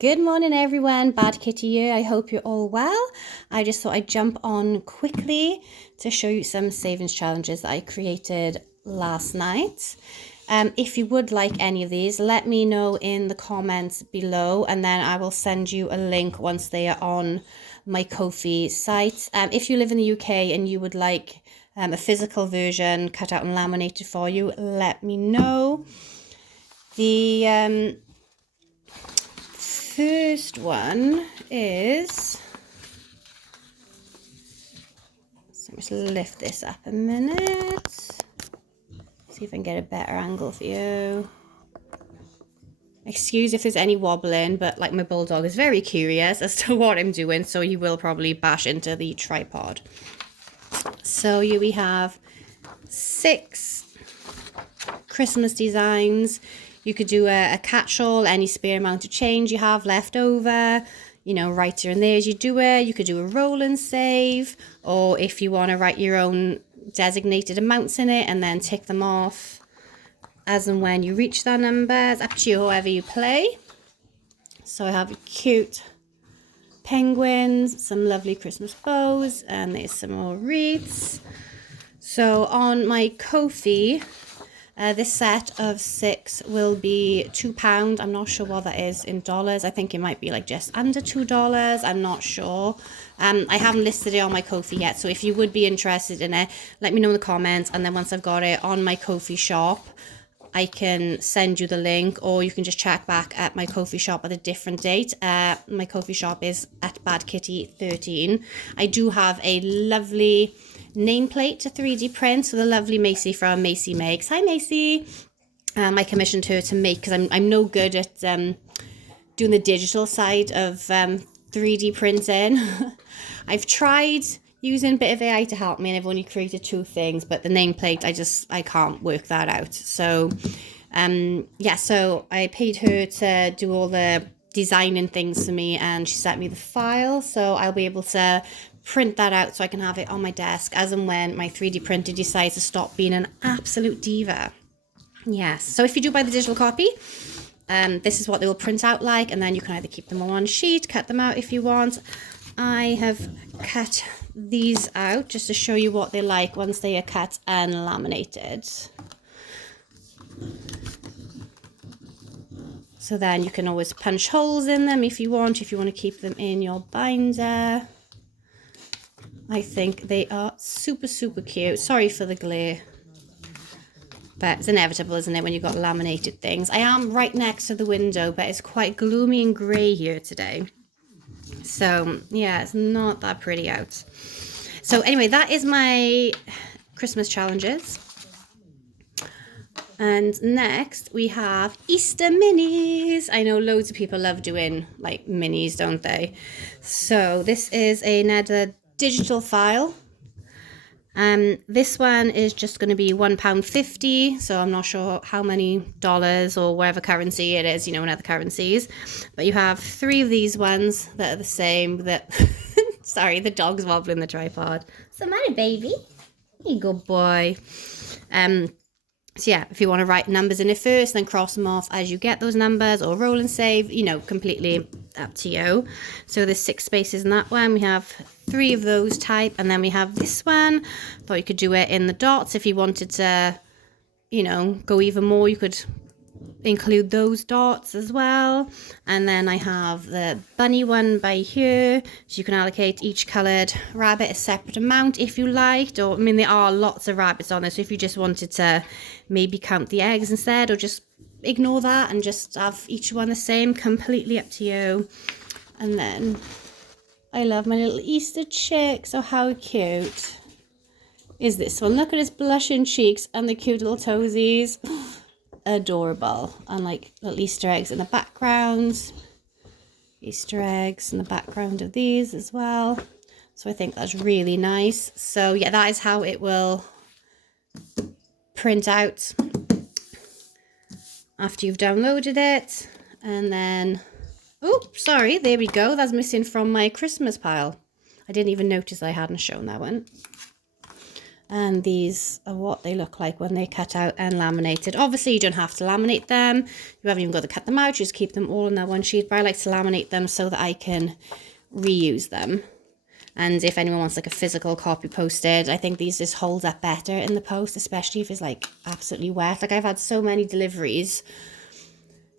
Good morning, everyone. Bad Kitty here. I hope you're all well. I just thought I'd jump on quickly to show you some savings challenges that I created last night. If you would like any of these, let me know in the comments below, and then I will send you a link once they are on my Ko-fi site. If you live in the UK and you would like a physical version cut out and laminated for you, let me know. The first one is, so just lift this up a minute, see if I can get a better angle for you. Excuse if there's any wobbling, but like my bulldog is very curious as to what I'm doing, so he will probably bash into the tripod. So here we have 6 Christmas designs. You could do a catch-all, any spare amount of change you have left over, you know, right here and there as you do it. You could do a roll and save, or if you want to write your own designated amounts in it and then tick them off as and when you reach that number. It's up to you, however you play. So I have cute penguins, some lovely Christmas bows, and there's some more wreaths. So on my Ko-fi, this set of 6 will be £2. I'm not sure what that is in dollars. I think it might be like just under $2. I'm not sure. I haven't listed it on my Ko-fi yet, so if you would be interested in it, let me know in the comments, and then once I've got it on my Ko-fi shop, I can send you the link, or you can just check back at my Ko-fi shop at a different date. My Ko-fi shop is at Bad Kitty 13. I do have a lovely nameplate to 3D print. So the lovely Macy from Macy Makes. Hi, Macy. I commissioned her to make, because I'm no good at doing the digital side of 3D printing. I've tried using a bit of AI to help me, and I've only created 2 things, but the nameplate, I can't work that out. So yeah, so I paid her to do all the designing things for me, and she sent me the file, so I'll be able to print that out so I can have it on my desk as and when my 3D printer decides to stop being an absolute diva. Yes, so if you do buy the digital copy, this is what they will print out like, and then you can either keep them on one sheet, cut them out if you want. I have cut these out just to show you what they're like once they are cut and laminated. So then you can always punch holes in them if you want to keep them in your binder. I think they are super, super cute. Sorry for the glare, but it's inevitable, isn't it, when you've got laminated things. I am right next to the window, but it's quite gloomy and grey here today. So yeah, it's not that pretty out. So anyway, that is my Christmas challenges. And next we have Easter minis. I know loads of people love doing like minis, don't they? So this is another digital file. This one is just going to be £1.50, so I'm not sure how many dollars or whatever currency it is, you know, in other currencies. But you have 3 of these ones that are the same. That sorry, the dog's wobbling the tripod. What's the matter, baby? You good boy. So yeah, if you want to write numbers in it first, then cross them off as you get those numbers, or roll and save, you know, completely up to you. So there's 6 spaces in that one. We have 3 of those type, and then we have this one. Thought you could do it in the dots if you wanted to, you know, go even more. You could include those dots as well. And then I have the bunny one by here, so you can allocate each coloured rabbit a separate amount if you liked, or I mean, there are lots of rabbits on this, so if you just wanted to maybe count the eggs instead, or just ignore that and just have each one the same, completely up to you. And then I love my little Easter chick. So how cute is this one? Look at his blushing cheeks and the cute little toesies. Adorable. And like little Easter eggs in the background. Easter eggs in the background of these as well. So I think that's really nice. So yeah, that is how it will print out after you've downloaded it. And then, oh, sorry, there we go. That's missing from my Christmas pile. I didn't even notice I hadn't shown that one. And these are what they look like when they're cut out and laminated. Obviously, you don't have to laminate them. You haven't even got to cut them out. You just keep them all in that one sheet. But I like to laminate them so that I can reuse them. And if anyone wants like a physical copy posted, I think these just hold up better in the post, especially if it's like absolutely wet. Like I've had so many deliveries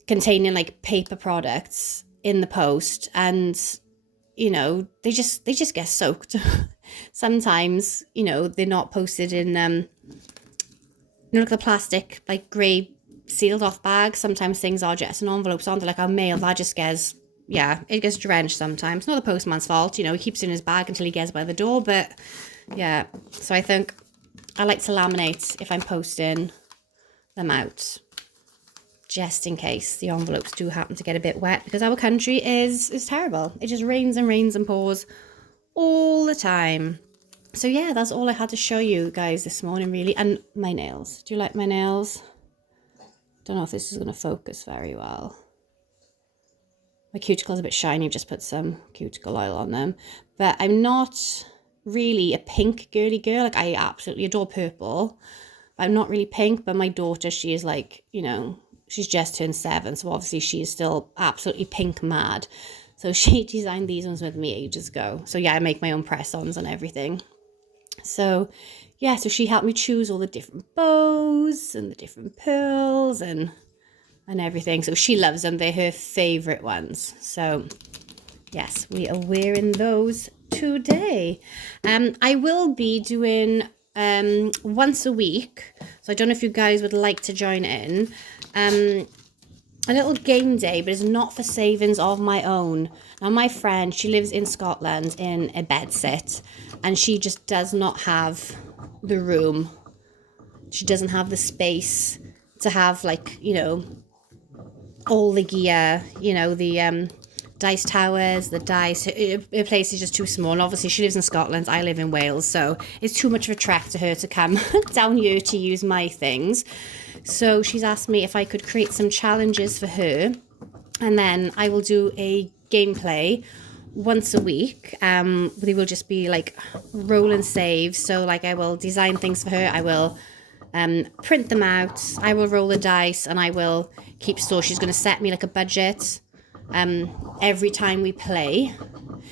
containing like paper products in the post, and you know, they just get soaked. Sometimes, you know, they're not posted in you know, like the plastic like grey sealed off bags. Sometimes things are just in envelopes on. They're like our mail, that just gets, yeah, it gets drenched sometimes. Not the postman's fault, you know, he keeps it in his bag until he gets by the door, but yeah. So I think I like to laminate if I'm posting them out, just in case the envelopes do happen to get a bit wet, because our country is terrible. It just rains and rains and pours all the time. So yeah, that's all I had to show you guys this morning, really. And my nails. Do you like my nails? Don't know if this is going to focus very well. My cuticle's a bit shiny. I've just put some cuticle oil on them. But I'm not really a pink girly girl. Like, I absolutely adore purple. I'm not really pink, but my daughter, she is like, you know, she's just turned 7. So obviously she is still absolutely pink mad. So she designed these ones with me ages ago. So yeah, I make my own press-ons and everything. So yeah, so she helped me choose all the different bows and the different pearls and everything. So she loves them. They're her favorite ones. So yes, we are wearing those today. I will be doing once a week. So I don't know if you guys would like to join in. A little game day, but it's not for savings of my own. Now, my friend, she lives in Scotland in a bedsit, and she just does not have the room. She doesn't have the space to have, like, you know, all the gear, you know, the dice towers, the dice. Her place is just too small. And obviously, she lives in Scotland. I live in Wales, so it's too much of a trek to her to come down here to use my things. So she's asked me if I could create some challenges for her, and then I will do a gameplay once a week. They will just be like roll and save. So like I will design things for her. I will print them out. I will roll the dice, and I will keep store. She's going to set me like a budget every time we play.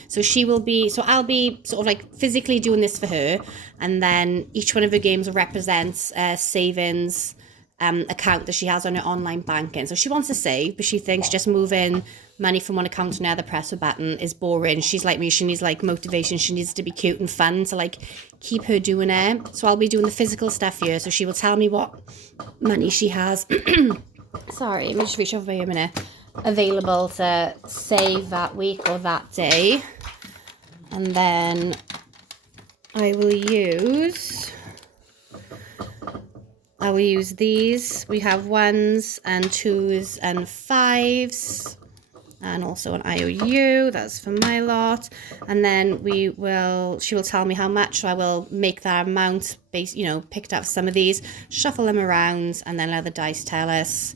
So she will be, so I'll be sort of like physically doing this for her, and then each one of her games represents savings account that she has on her online banking. So she wants to save, but she thinks just moving money from one account to another, press a button, is boring. She's like me, she needs like motivation, she needs to be cute and fun to like keep her doing it. So I'll be doing the physical stuff here, so she will tell me what money she has sorry, let me just reach over here a minute, available to save that week or that day. And then I will use these. We have 1s and 2s and 5s, and also an IOU, that's for my lot. And then she will tell me how much, so I will make that amount based, you know, picked up some of these, shuffle them around, and then let the dice tell us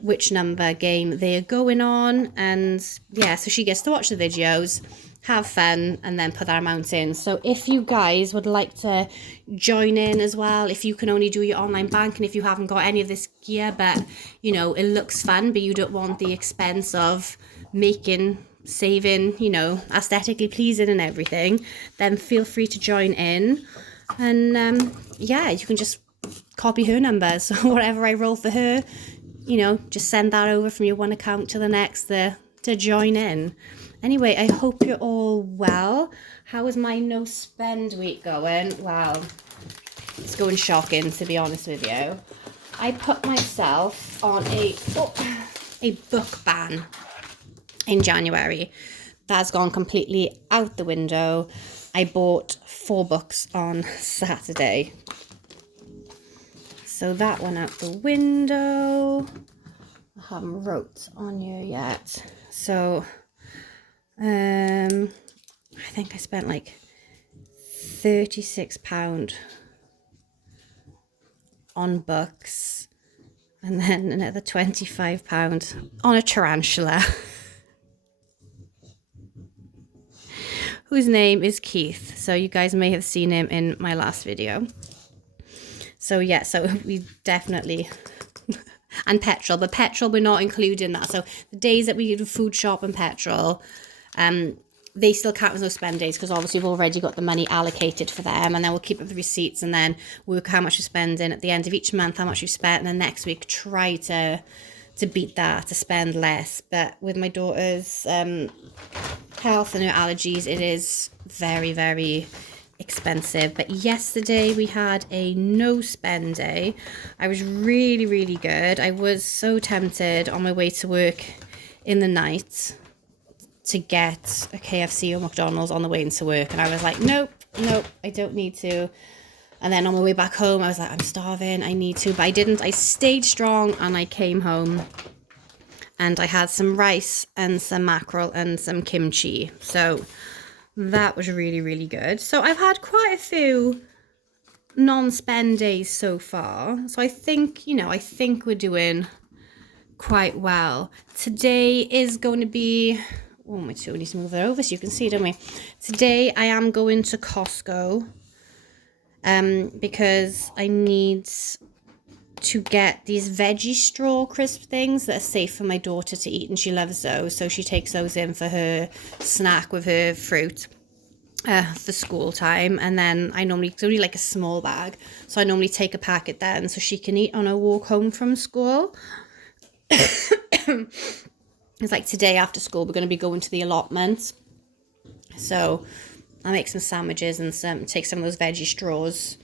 which number game they're going on. And yeah, so she gets to watch the videos, have fun, and then put that amount in. So if you guys would like to join in as well, if you can only do your online bank, and if you haven't got any of this gear, but you know, it looks fun, but you don't want the expense of making, saving, you know, aesthetically pleasing and everything, then feel free to join in. And yeah, you can just copy her numbers. So whatever I roll for her, you know, just send that over from your one account to the next to join in. Anyway, I hope you're all well. How is my no spend week going? Well, it's going shocking, to be honest with you. I put myself on a book ban in January. That's gone completely out the window. I bought 4 books on Saturday. So that went out the window. I haven't wrote on here yet. So I think I spent like £36 on books, and then another £25 on a tarantula whose name is Keith. So you guys may have seen him in my last video. So yeah, so we definitely, and petrol, but petrol we're not including that. So the days that we do food shop and petrol, they still count as no spend days, because obviously we've already got the money allocated for them, and then we'll keep up the receipts and then work how much we're spending at the end of each month, how much we've spent, and then next week try to beat that, to spend less. But with my daughter's health and her allergies, it is very, very expensive. But yesterday we had a no spend day. I was really, really good. I was so tempted on my way to work in the night to get a KFC or McDonald's on the way into work, and I was like, nope, I don't need to. And then on my way back home, I was like, I'm starving, I need to, but I didn't. I stayed strong, and I came home and I had some rice and some mackerel and some kimchi. So that was really, really good. So I've had quite a few non-spend days so far. So I think, I think we're doing quite well. Today is going to be, oh, my two needs to move it over so you can see, don't we? Today I am going to Costco because I need to get these veggie straw crisp things that are safe for my daughter to eat, and she loves those, so she takes those in for her snack with her fruit for school time. And then it's only like a small bag, so I normally take a packet then so she can eat on her walk home from school. It's like today after school we're going to be going to the allotment, so I'll make some sandwiches and take some of those veggie straws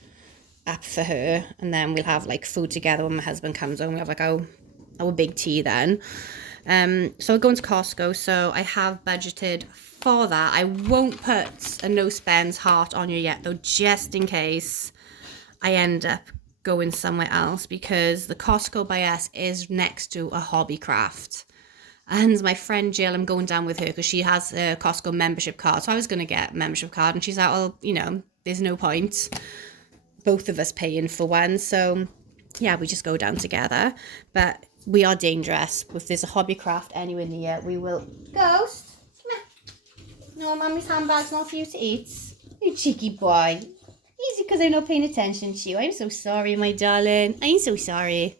up for her, and then we'll have like food together when my husband comes home. We have like our big tea then. So we're going to Costco, so I have budgeted for that. I won't put a no spends heart on you yet though, just in case I end up going somewhere else, because the Costco by us is next to a hobby craft. And my friend Jill, I'm going down with her because she has a Costco membership card. So I was going to get a membership card, and she's like, well, there's no point both of us paying for one. So yeah, we just go down together. But we are dangerous. If there's a hobby craft anywhere near, we will. Ghost, come here. No, Mummy's handbag's not for you to eat. You cheeky boy. Easy, because I'm not paying attention to you. I'm so sorry, my darling. I'm so sorry.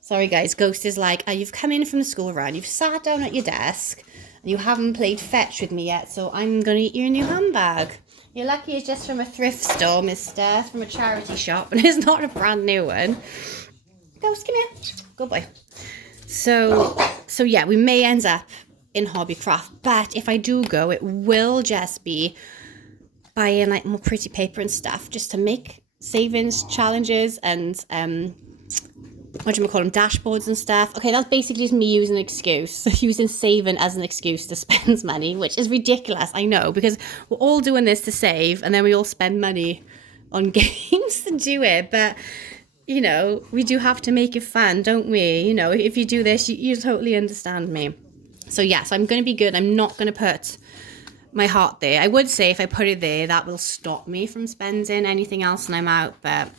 Sorry, guys. Ghost is like, you've come in from the school run, you've sat down at your desk, and you haven't played fetch with me yet, so I'm going to eat your new handbag. You're lucky it's just from a thrift store, mister, from a charity shop, and it's not a brand new one. Ghost, come here. Good boy. So yeah, we may end up in Hobbycraft, but if I do go, it will just be buying like more pretty paper and stuff, just to make savings challenges and what do you call them, dashboards and stuff. Okay, that's basically just me using an excuse, using saving as an excuse to spend money, which is ridiculous, I know, because we're all doing this to save, and then we all spend money on games to do it. But we do have to make it fun, don't we? If you do this, you totally understand me. So yes, I'm going to be good. I'm not going to put my heart there. I would say if I put it there, that will stop me from spending anything else and I'm out, but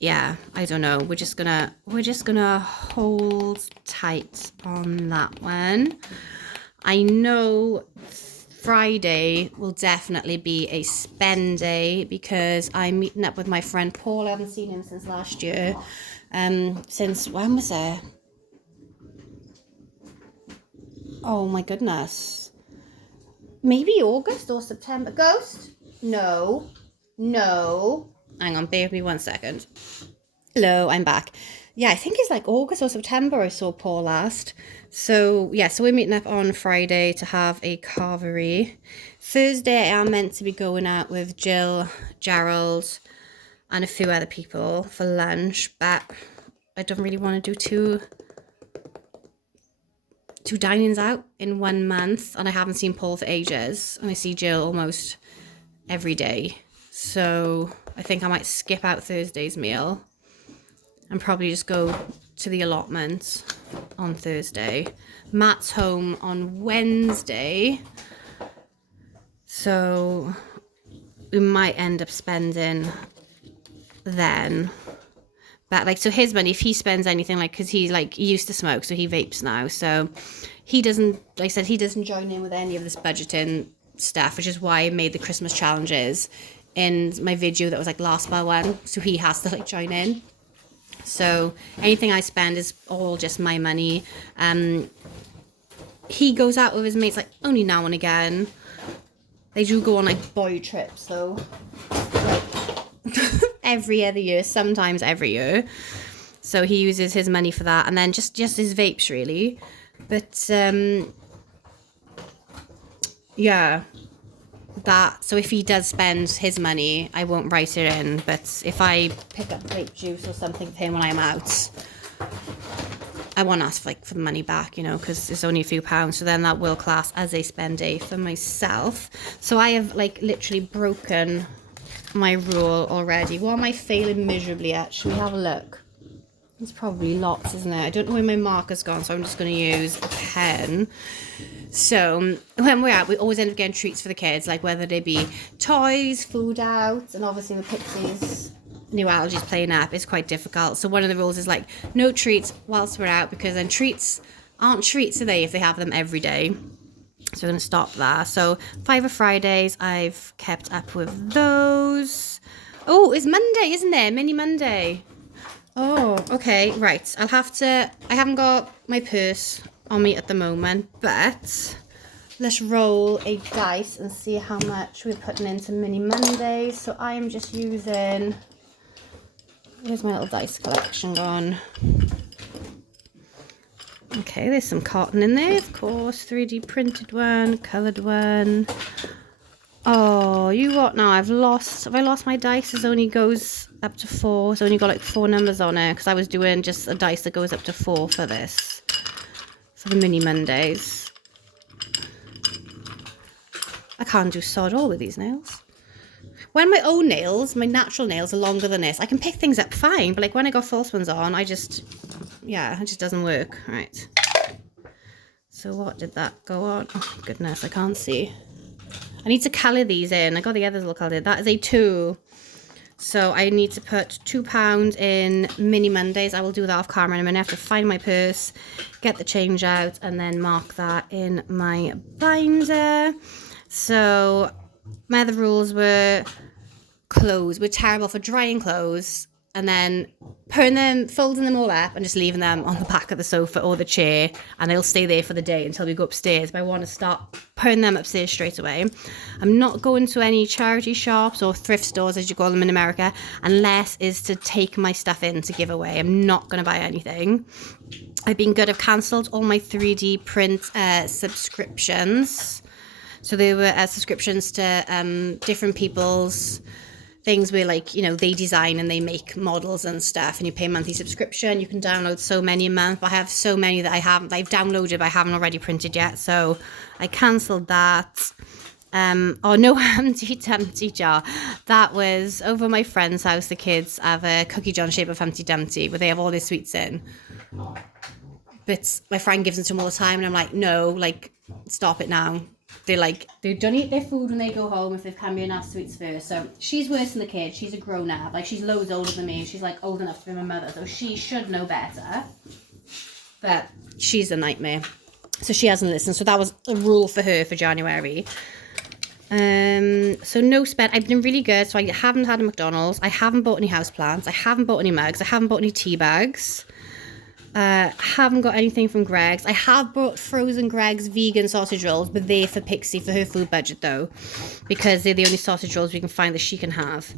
yeah, I don't know. We're just gonna hold tight on that one. I know Friday will definitely be a spend day because I'm meeting up with my friend Paul. I haven't seen him since last year. Since when was it? Oh my goodness. Maybe August or September. Ghost? No. Hang on, bear with me 1 second. Hello, I'm back. Yeah, I think it's like August or September I saw Paul last. So, yeah, so we're meeting up on Friday to have a carvery. Thursday, I am meant to be going out with Jill, Gerald, and a few other people for lunch, but I don't really want to do two dinings out in 1 month, and I haven't seen Paul for ages, and I see Jill almost every day. So I think I might skip out Thursday's meal and probably just go to the allotment on Thursday. Matt's home on Wednesday, so we might end up spending then. But so his money, if he spends anything, because he used to smoke, so he vapes now, so he doesn't, like I said, he doesn't join in with any of this budgeting stuff, which is why I made the Christmas challenges in my video that was like last bar one, so he has to like join in. So anything I spend is all just my money. He goes out with his mates like only now and again. They do go on like boy trips though, like every other year, sometimes every year. So he uses his money for that, and then just his vapes really. But yeah, that, so if he does spend his money, I won't write it in. But if I pick up vape juice or something for him when I'm out, I won't ask like for the money back, you know, because it's only a few pounds. So then that will class as a spend day for myself. So I have like literally broken my rule already. What am I failing miserably at? Should we have a look? There's probably lots, isn't it? I don't know where my marker's gone, so I'm just going to use a pen. So when we're out, we always end up getting treats for the kids, like whether they be toys, food out, and obviously with Pixie's new allergies playing up, it's quite difficult. So one of the rules is like no treats whilst we're out, because then treats aren't treats, are they, if they have them every day? So we're going to stop there. So Fiver Fridays, I've kept up with those. Oh, it's Monday, isn't it? Mini Monday. Oh, okay, right. I haven't got my purse on me at the moment, but let's roll a dice and see how much we're putting into Mini Mondays. So I am just using, where's my little dice collection gone? Okay, there's some cotton in there, of course. 3D printed one, coloured one. Oh, you what now? Have I lost my dice? It only goes up to 4. It's only got like 4 numbers on it, because I was doing just a dice that goes up to 4 for this, for the Mini Mondays. I can't do sod all with these nails. When my own nails, my natural nails are longer than this, I can pick things up fine, but like when I got false ones on, it just doesn't work. Right. So what did that go on? Oh goodness, I can't see. I need to colour these in. I got the others all coloured. That is a 2. So I need to put £2 in Mini Mondays. I will do that off camera in a minute. I have to find my purse, get the change out, and then mark that in my binder. So my other rules were clothes. We're terrible for drying clothes and then folding them all up and just leaving them on the back of the sofa or the chair, and they'll stay there for the day until we go upstairs. But I want to start putting them upstairs straight away. I'm not going to any charity shops or thrift stores, as you call them in America, unless is to take my stuff in to give away. I'm not going to buy anything. I've been good. I've cancelled all my 3D print subscriptions. So there were subscriptions to different people's things where, like, you know, they design and they make models and stuff, and you pay a monthly subscription. You can download so many a month, but I have so many that I've downloaded but I haven't already printed yet, so I cancelled that. Oh no, Humpty Dumpty jar. That was over my friend's house. The kids have a cookie jar shape of Humpty Dumpty where they have all their sweets in, but my friend gives them to them all the time, and I'm like, no, like, stop it now. They don't eat their food when they go home if they've come here and have sweets first. So she's worse than the kid. She's a grown up. Like, she's loads older than me. She's like old enough to be my mother, so she should know better. But she's a nightmare. So she hasn't listened. So that was a rule for her for January. So no spend. I've been really good. So I haven't had a McDonald's. I haven't bought any houseplants. I haven't bought any mugs. I haven't bought any tea bags. Haven't got anything from Greg's. I have bought frozen Greg's vegan sausage rolls, but they're for Pixie for her food budget though, because they're the only sausage rolls we can find that she can have.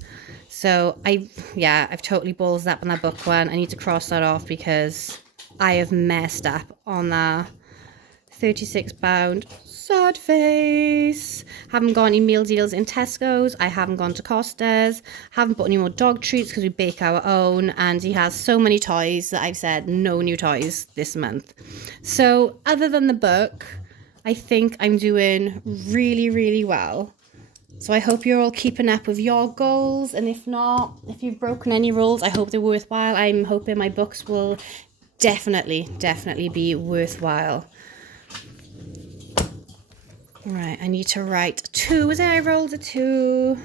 So I've totally balls up on that book one. I need to cross that off because I have messed up on that. £36 sod face. Haven't got any meal deals in Tesco's. I haven't gone to Costa's. Haven't bought any more dog treats because we bake our own, and he has so many toys that I've said no new toys this month. So other than the book, I think I'm doing really, really well. So I hope you're all keeping up with your goals, and if not, if you've broken any rules, I hope they're worthwhile. I'm hoping my books will definitely be worthwhile. Right, I need to write 2. Was it I rolled a 2?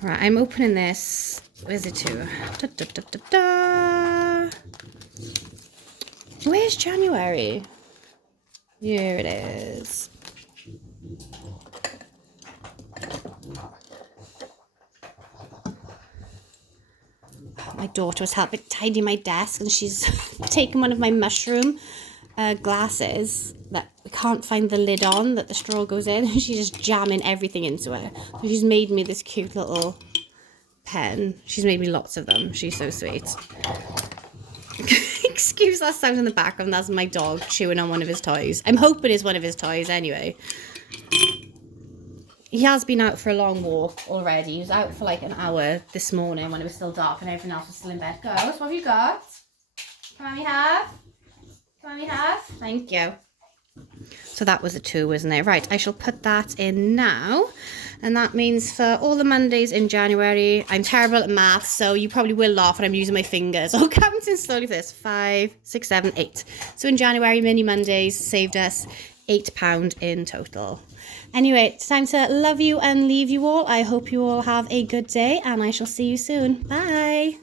Right, I'm opening this. Where's the 2? Da, da, da, da, da. Where's January? Here it is. my daughter was helping tidy my desk, and she's taken one of my mushroom glasses that we can't find the lid on that the straw goes in, and she's just jamming everything into it. So she's made me this cute little pen. She's made me lots of them. She's so sweet. Excuse that sound in the background. That's my dog chewing on one of his toys. I'm hoping it's one of his toys anyway. He has been out for a long walk already. He was out for like an hour this morning when it was still dark and everyone else was still in bed. Ghost, what have you got? Come on, we have. Come on, we have. Thank you. So that was a 2, wasn't it? Right, I shall put that in now. And that means for all the Mondays in January, I'm terrible at maths, so you probably will laugh when I'm using my fingers. I'll count in slowly for this. 5, 6, 7, 8. So in January, Mini Mondays saved us £8 in total. Anyway, it's time to love you and leave you all. I hope you all have a good day, and I shall see you soon. Bye.